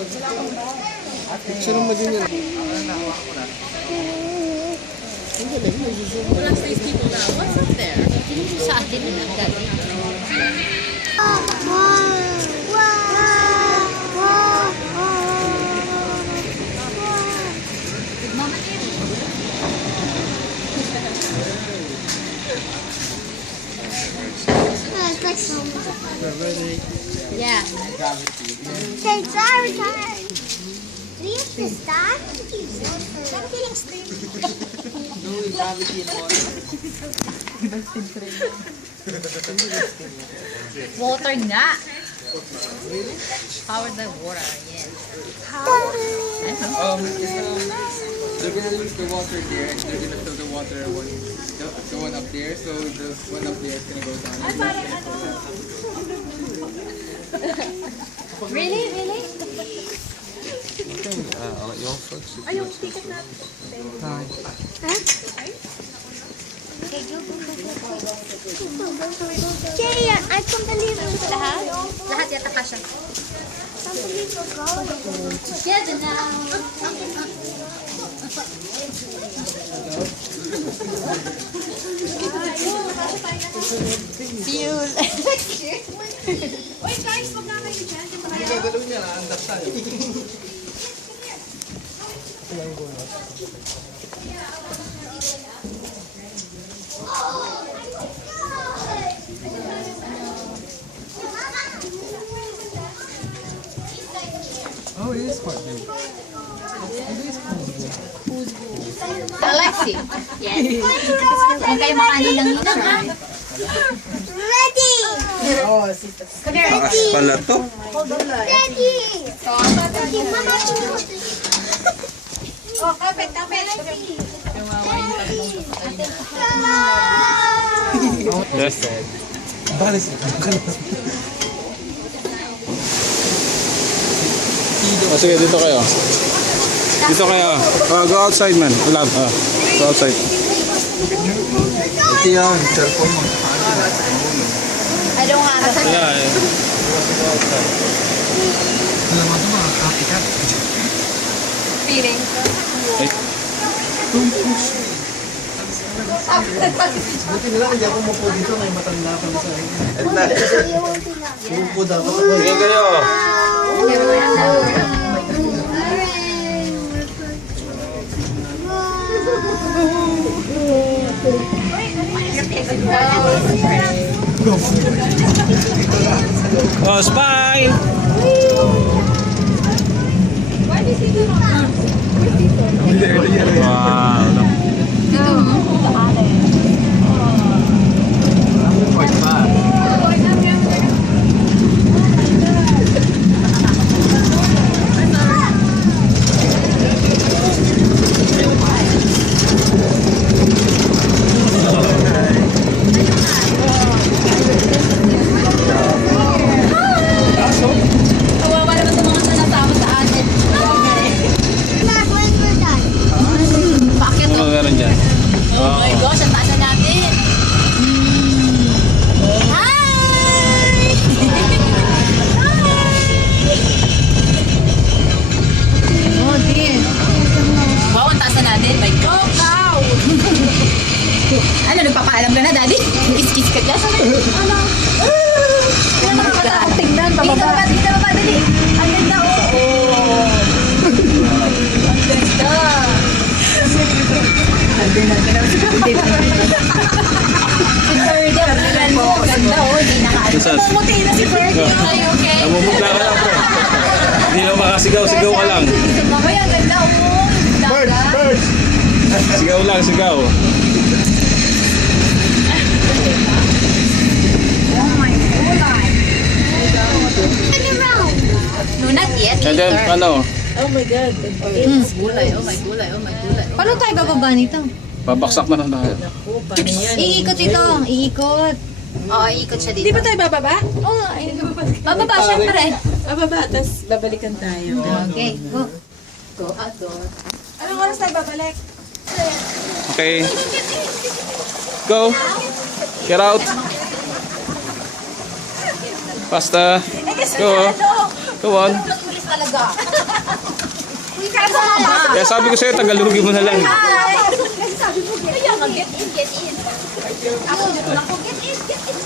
Picture mo din yun. Walang space people now. What's up there? Sa atin na nagdali. Yeah. Okay, sorry, time. Do you have to stop? I'm getting sleepy. No, gravity and water. Water nga. Powered by water, yes. They're gonna use the water there, and they're gonna fill the water the one up there. So the one up there is gonna go down. Really? Really? I'll let you all folks. Ayaw, ticket na. Hi. Jay, I can't believe it. Lahat? Lahat yata ka siya. Can't believe we're going. Together now. Fuel. Wait, guys, wag na kayo dyan. Hindi ka galaw niya, naandas tayo. Oh, it is quite big. It is Alexi. Yes. Huwag kayo makaano lang yun, ha? Ready! Come here. pala to. Ready! Ready, Mama, Oh, kapit, kapit. Yes. Balis. Sige, dito kayo. Dito kayo. Go outside, man. Love. Go outside. Ito yan. Cellphone mo. I don't have a Yeah. feeling. Buti nila hindi ako mupo dito, may matanda pa sa akin. Mupo dapat ako. Sige kayo. Oh, spine! Wow. Kawawa naman sa mga sinasama sa atin. Dad, when we're done. Bakit? Ano meron dyan? Oh my gosh, ang taas na natin. Hi! Oh, dear. Wow, ang taas na natin. My God. Wow! Ano, nagpapaalam ka na, Daddy? Kiss-kiss ka dyan? Ano? Ano nakakatakot tingnan? Pababa. Dito, baba, dali. Ang ganda, oh. Ang ganda. Si Fergie, ang ganda, oh. Hindi nakaano. Saan? Pumuti na si Fergie. Are you okay? Namumukla ka lang, pre. Hindi na makasigaw-sigaw ka lang. Mamaya, ang ganda, oh. Dagat. Sigaw lang, sigaw. Oh my God. Turn around. No, not yet. And then, Later. ano? Gulay, oh my gulay, oh my gulay. Paano tayo bababa nito? Babaksak na lang tayo. Iikot ito, iikot. Oo, iikot siya dito. Di ba tayo bababa? Oo nga, bababa syempre. Bababa, tapos babalikan tayo. Okay, go. Go outdoor. Anong oras tayo babalik? Okay. Go. Get out. Faster. Go. Go on. talaga. Kasama ba? Kaya sabi ko sa'yo, tagalugin mo na lang. Kasi sabi mo, get Kaya nga, get in, get in. Ako dito lang ko, get in, get in.